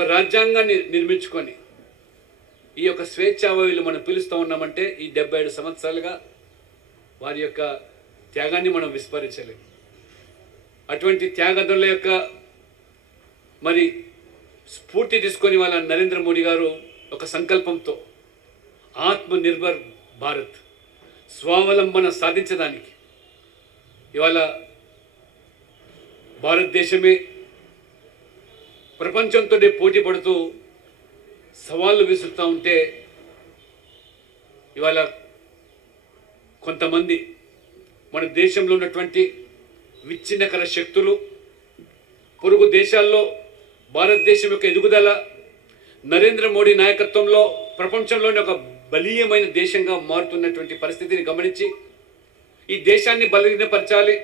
ఒక రాజ్యాంగాన్ని నిర్మించుకొని ఈ యొక్క స్వేచ్ఛావాయులు మనం పిలుస్తూ ఉన్నామంటే ఈ 77 సంవత్సరాలుగా వారి యొక్క త్యాగాన్ని మనం విస్మరించలేము. అటువంటి త్యాగదుల యొక్క మరి స్ఫూర్తి తీసుకొని వాళ్ళ నరేంద్ర మోడీ గారు ఒక సంకల్పంతో ఆత్మనిర్భర్ భారత్ స్వావలంబన సాధించడానికి ఇవాళ భారతదేశమే ప్రపంచంతో పోటీ పడుతూ సవాళ్ళు విసురుతూ ఉంటే ఇవాళ కొంతమంది మన దేశంలో ఉన్నటువంటి విచ్ఛిన్నకర శక్తులు పొరుగు దేశాల్లో భారతదేశం యొక్క ఎదుగుదల నరేంద్ర మోడీ నాయకత్వంలో ప్రపంచంలోని ఒక బలీయమైన దేశంగా మారుతున్నటువంటి పరిస్థితిని గమనించి ఈ దేశాన్ని బలహీనపరచాలి,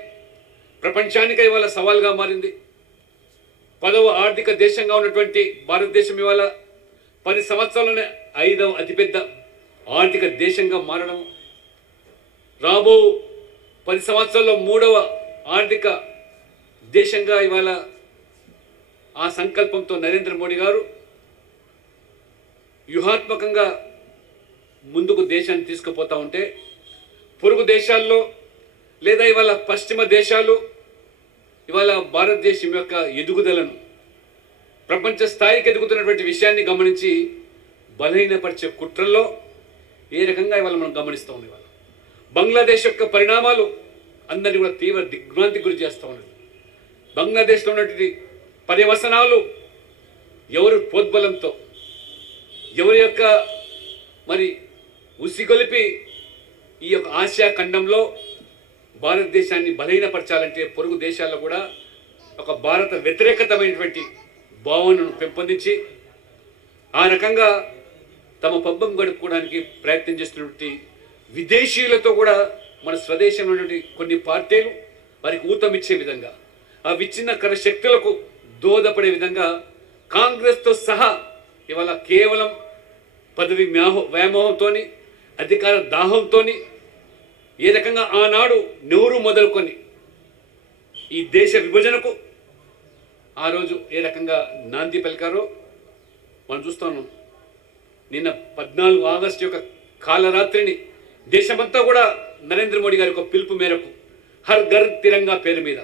ప్రపంచానికి ఇవాళ సవాల్గా మారింది. 10వ ఆర్థిక దేశంగా ఉన్నటువంటి భారతదేశం ఇవాళ 10 సంవత్సరాల్లోనే 5వ అతిపెద్ద ఆర్థిక దేశంగా మారడం, రాబో 10 సంవత్సరాల్లో 3వ ఆర్థిక దేశంగా ఇవాళ ఆ సంకల్పంతో నరేంద్ర మోడీ గారు వ్యూహాత్మకంగా ముందుకు దేశాన్ని తీసుకుపోతూ ఉంటే పొరుగు దేశాల్లో లేదా ఇవాళ పశ్చిమ దేశాలు ఇవాళ భారతదేశం యొక్క ఎదుగుదలను ప్రపంచ స్థాయికి ఎదుగుతున్నటువంటి విషయాన్ని గమనించి బలహీనపరిచే కుట్రల్లో ఏ రకంగా ఇవాళ మనం గమనిస్తూ ఉంది. ఇవాళ బంగ్లాదేశ్ యొక్క పరిణామాలు అందరినీ కూడా తీవ్ర దిగ్భ్రాంతికి గురి చేస్తూ ఉన్నది. బంగ్లాదేశ్లో ఉన్నటువంటి పర్యవసనాలు ఎవరు ప్రోద్బలంతో ఎవరి యొక్క మరి ఉసిగొలిపి ఈ యొక్క ఆసియా ఖండంలో భారతదేశాన్ని బలహీనపరచాలంటే పొరుగు దేశాల్లో కూడా ఒక భారత వ్యతిరేకతమైనటువంటి భావనను పెంపొందించి ఆ రకంగా తమ పబ్బం గడుపుకోవడానికి ప్రయత్నం చేస్తున్నటువంటి విదేశీయులతో కూడా మన స్వదేశంలో ఉన్నటువంటి కొన్ని పార్టీలు వారికి ఊతమిచ్చే విధంగా ఆ విచ్ఛిన్నకర శక్తులకు దోహదపడే విధంగా కాంగ్రెస్తో సహా ఇవాళ కేవలం పదవి వ్యామోహంతో అధికార దాహంతో ఏ రకంగా ఆనాడు నెహ్రూ మొదలుకొని ఈ దేశ విభజనకు ఆ రోజు ఏ రకంగా నాంది పలికారో మనం చూస్తాను. నిన్న 14 ఆగస్టు యొక్క కాలరాత్రిని దేశమంతా కూడా నరేంద్ర మోడీ గారి ఒక పిలుపు మేరకు హర్ ఘర్ తిరంగా పేరు మీద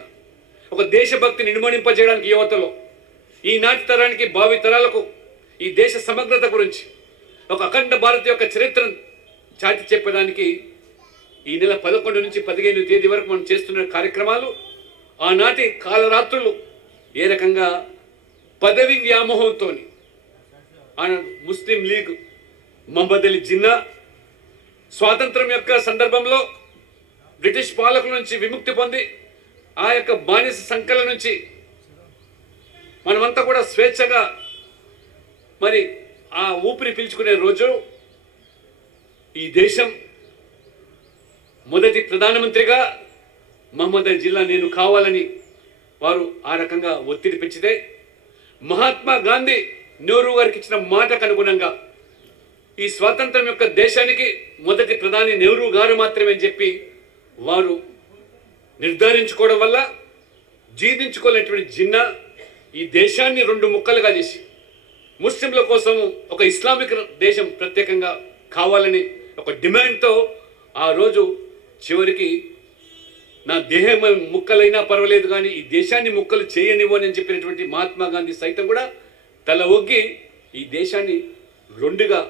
ఒక దేశభక్తిని నిర్మణింపజేయడానికి యువతలో ఈనాటి తరానికి భావి తరాలకు ఈ దేశ సమగ్రత గురించి ఒక అఖండ భారత్ యొక్క చరిత్రను చాటి చెప్పడానికి ఈ నెల 11 నుంచి 15 తేదీ వరకు మనం చేస్తున్న కార్యక్రమాలు ఆనాటి కాలరాత్రులు ఏ రకంగా పదవి వ్యామోహంతో ముస్లిం లీగ్ మహమ్మద్ అలీ జిన్నా స్వాతంత్రం యొక్క సందర్భంలో బ్రిటిష్ పాలకుల నుంచి విముక్తి పొంది ఆ యొక్క బానిస సంఖ్యల నుంచి మనమంతా కూడా స్వేచ్ఛగా మరి ఆ ఊపిరి పీల్చుకునే రోజు ఈ దేశం మొదటి ప్రధానమంత్రిగా మహమ్మద్ అలీ జిన్నా నేను కావాలని వారు ఆ రకంగా ఒత్తిడి పెంచితే మహాత్మా గాంధీ నెహ్రూ గారికి ఇచ్చిన మాటకు అనుగుణంగా ఈ స్వాతంత్రం యొక్క దేశానికి మొదటి ప్రధాని నెహ్రూ గారు మాత్రమే అని చెప్పి వారు నిర్ధారించుకోవడం వల్ల జీర్ణించుకోలేనటువంటి జిన్నా ఈ దేశాన్ని 2 ముక్కలుగా చేసి ముస్లింల కోసం ఒక ఇస్లామిక్ దేశం ప్రత్యేకంగా కావాలని ఒక డిమాండ్తో ఆ రోజు చివరికి నా దేహం ముక్కలైనా పర్వాలేదు కానీ ఈ దేశాన్ని ముక్కలు చేయనివ్వని అని చెప్పినటువంటి మహాత్మా గాంధీ సైతం కూడా తల ఒగ్గి ఈ దేశాన్ని 2గా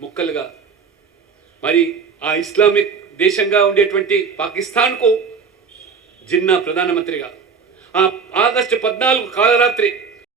ముక్కలుగా మరి ఆ ఇస్లామిక్ దేశంగా ఉండేటువంటి పాకిస్తాన్కు జిన్నా ప్రధానమంత్రిగా ఆ ఆగస్టు 14 కాలరాత్రి